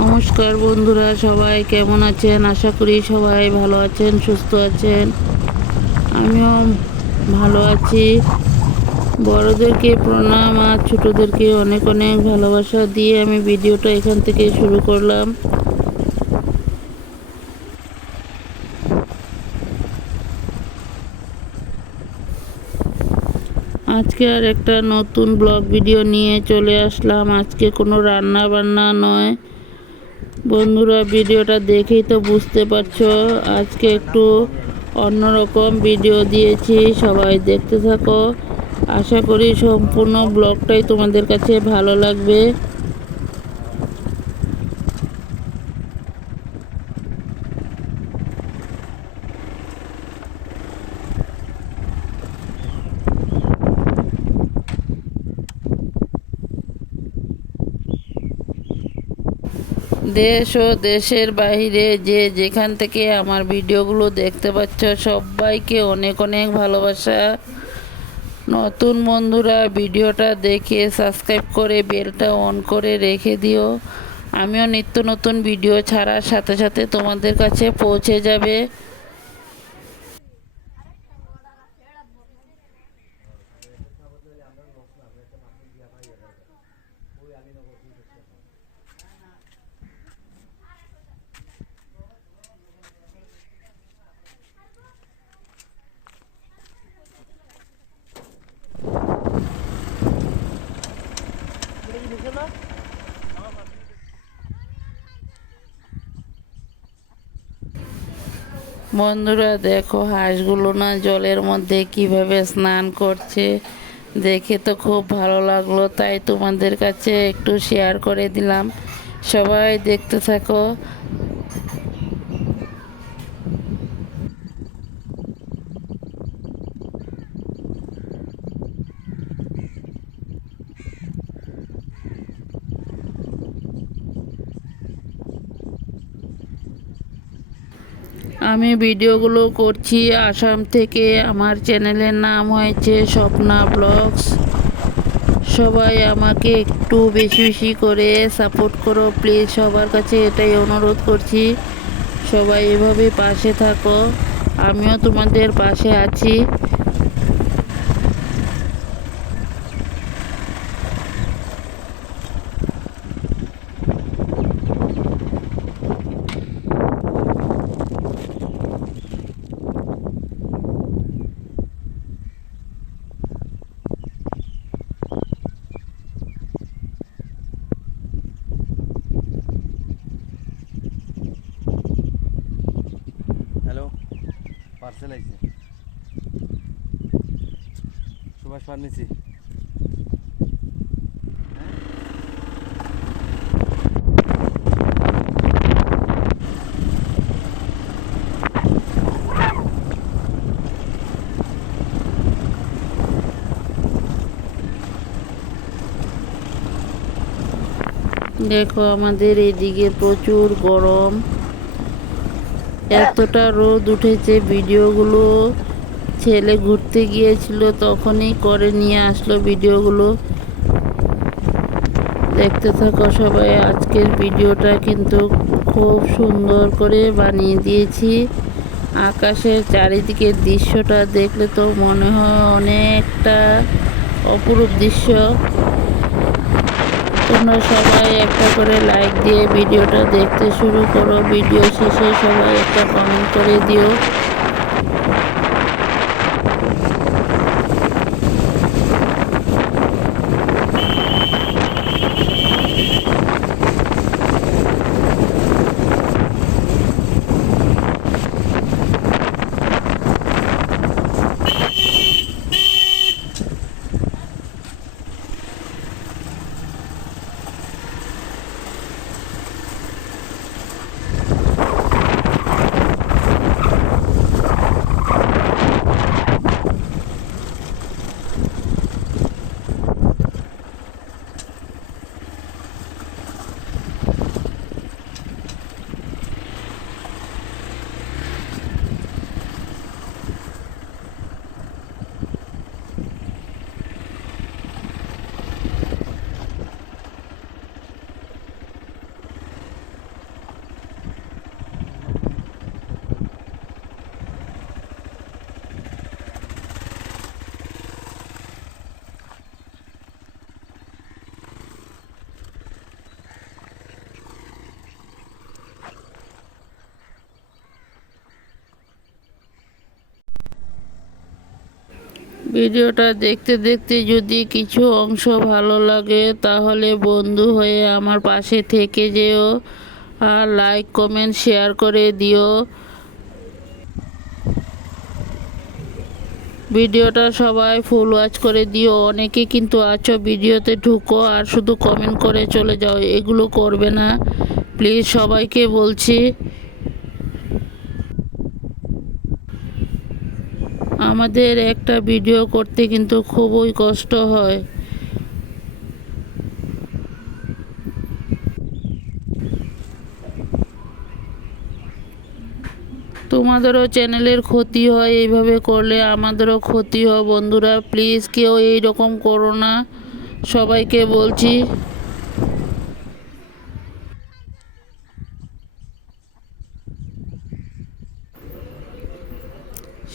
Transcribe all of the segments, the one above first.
নমস্কার বন্ধুরা, সবাই কেমন আছেন? আশা করি সবাই ভালো আছেন, সুস্থ আছেন। আমিও ভালো আছি। বড়দেরকে প্রণাম আর ছোটোদেরকে অনেক অনেক ভালোবাসা দিয়ে আমি ভিডিওটা এখান থেকে শুরু করলাম। আজকে আর একটা নতুন ব্লগ ভিডিও নিয়ে চলে আসলাম। আজকে কোনো রান্না বান্না নয়। বন্ধুরা, ভিডিওটা দেখেই তো বুঝতে পারছ। আজকে একটু অন্যরকম ভিডিও দিয়েছি, সবাই দেখতে থাকো। আশা করি সম্পূর্ণ ব্লগটাই তোমাদের কাছে ভালো লাগবে। দেশ ও দেশের বাইরে যে যেখান থেকে আমার ভিডিওগুলো দেখতে পাচ্ছ, সবাইকে অনেক অনেক ভালোবাসা। নতুন বন্ধুরা, ভিডিওটা দেখে সাবস্ক্রাইব করে বেলটা অন করে রেখে দিও। আমিও নিত্য নতুন ভিডিও ছাড়ার সাথে সাথে তোমাদের কাছে পৌঁছে যাবে। বন্ধুরা, দেখো হাঁসগুলো না জলের মধ্যে কীভাবে স্নান করছে, দেখে তো খুব ভালো লাগল। তাই তোমাদের কাছে একটু শেয়ার করে দিলাম। সবাই দেখতে থাকো। আমি ভিডিওগুলো করছি। আসাম থেকে আমার চ্যানেলের নাম হয়েছে স্বপ্না ব্লগস। সবাই আমাকে একটু বেশি বেশি করে সাপোর্ট করো প্লিজ সবার কাছে এটাই অনুরোধ করছি। সবাই এভাবে পাশে থাকো। আমিও তোমাদের পাশে আছি। পার্সেল আইছে। সুভাষ ফার্মেসি দেখো আমাদের এদিকে প্রচুর গরম। এতটা রোদ উঠেছে, ভিডিওগুলো ছেলে ঘুরতে গিয়েছিল, তখনই করে নিয়ে আসলো ভিডিওগুলো। দেখতে থাকো সবাই, আজকের ভিডিওটা কিন্তু খুব সুন্দর করে বানিয়ে দিয়েছি। আকাশের চারিদিকের দৃশ্যটা দেখলে তো মনে হয় অনেকটা অপরূপ দৃশ্য। তোমরা সবাই একটা করে লাইক দিয়ে ভিডিওটা দেখতে শুরু করো। ভিডিও শেষে সবাই একটা কমেন্ট করে দিও। ভিডিওটা দেখতে দেখতে যদি কিছু অংশ ভালো লাগে, তাহলে বন্ধু হয়ে আমার পাশে থেকে যেও আর লাইক কমেন্ট শেয়ার করে দিও। ভিডিওটা সবাই ফুল ওয়াচ করে দিও। অনেকে কিন্তু আছো ভিডিওতে ঢুকো আর শুধু কমেন্ট করে চলে যাও। এগুলো করবে না। প্লিজ সবাইকে বলছি। আমাদের একটা ভিডিও করতে কিন্তু খুবই কষ্ট হয়। তোমাদেরও চ্যানেলের ক্ষতি হয়, এইভাবে করলে আমাদেরও ক্ষতি হয়। বন্ধুরা প্লিজ কেউ এই রকম করো না। সবাইকে বলছি।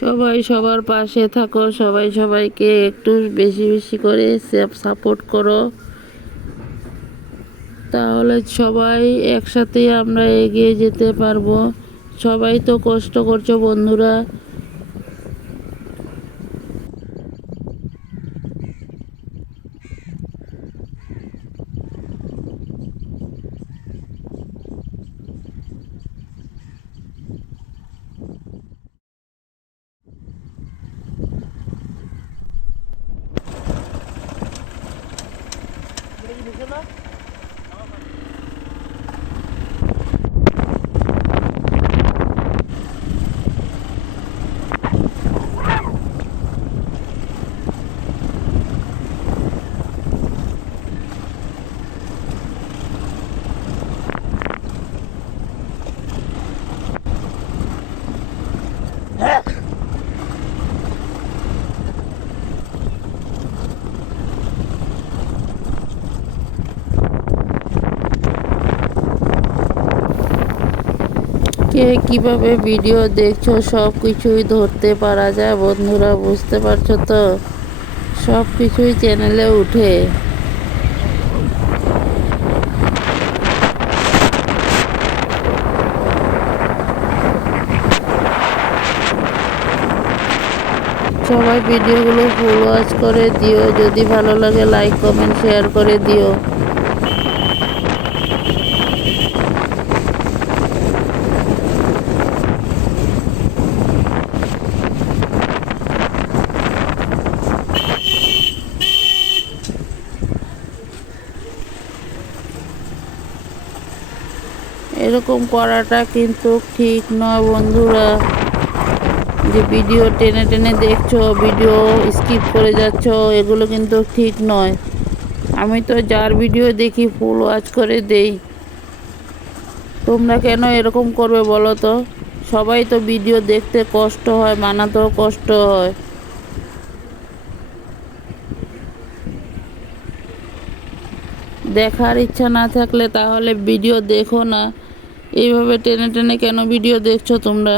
সবাই সবার পাশে থাকো, সবাই সবাইকে একটু বেশি বেশি করে সাপোর্ট করো। তাহলে সবাই একসাথে আমরা এগিয়ে যেতে পারব। সবাই তো কষ্ট করছ বন্ধুরা। 있어? কে কীভাবে ভিডিও দেখছ, সব কিছুই ধরতে পারা যায়, বন্ধুরা, বুঝতে পারছ তো? সব কিছুই চ্যানেলে উঠে। সবাই ভিডিওগুলো ফুল ওয়াচ করে দিও, যদি ভালো লাগে লাইক কমেন্ট শেয়ার করে দিও। এরকম করাটা কিন্তু ঠিক নয় বন্ধুরা। যে ভিডিও টেনে টেনে দেখছ ভিডিও স্কিপ করে যাচ্ছ, এগুলো কিন্তু ঠিক নয়। আমি তো যার ভিডিও দেখি ফুল ওয়াচ করে দেই। তোমরা কেন এরকম করবে বলো তো? সবাই তো ভিডিও দেখতে কষ্ট হয়, মানাতেও কষ্ট হয়। দেখার ইচ্ছা না থাকলে তাহলে ভিডিও দেখো না। এইভাবে টেনে টেনে কেন ভিডিও দেখছ তোমরা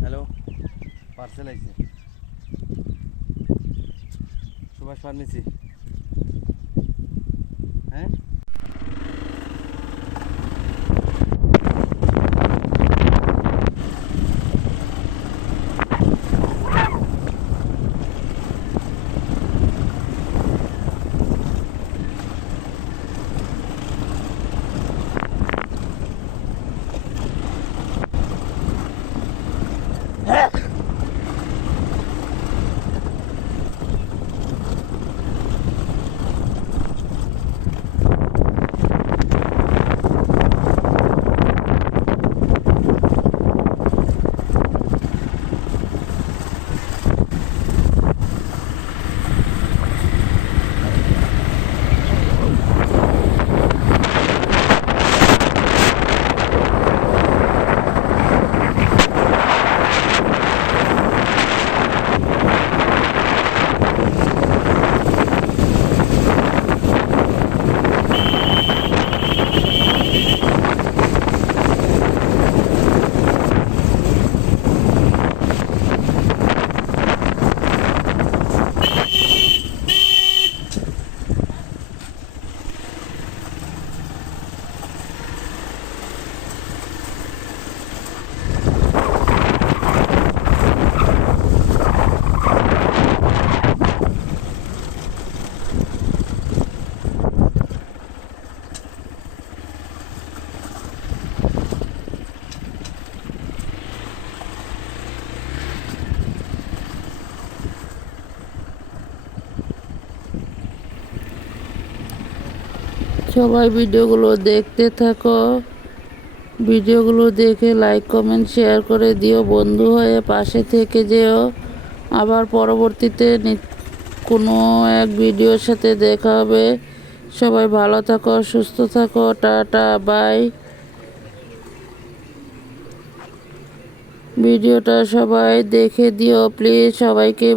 হ্যালো পার্সেল আইছে সুভাষ ফার্মেসি। সবাই ভিডিওগুলো দেখতে থাকো। ভিডিওগুলো দেখে লাইক কমেন্ট শেয়ার করে দিও বন্ধু হয়ে পাশে থেকে যেও। আবার পরবর্তীতে কোনো এক ভিডিওর সাথে দেখা হবে। সবাই ভালো থাকো, সুস্থ থাকো, টাটা বাই ভিডিওটা সবাই দেখে দিও প্লিজ সবাইকে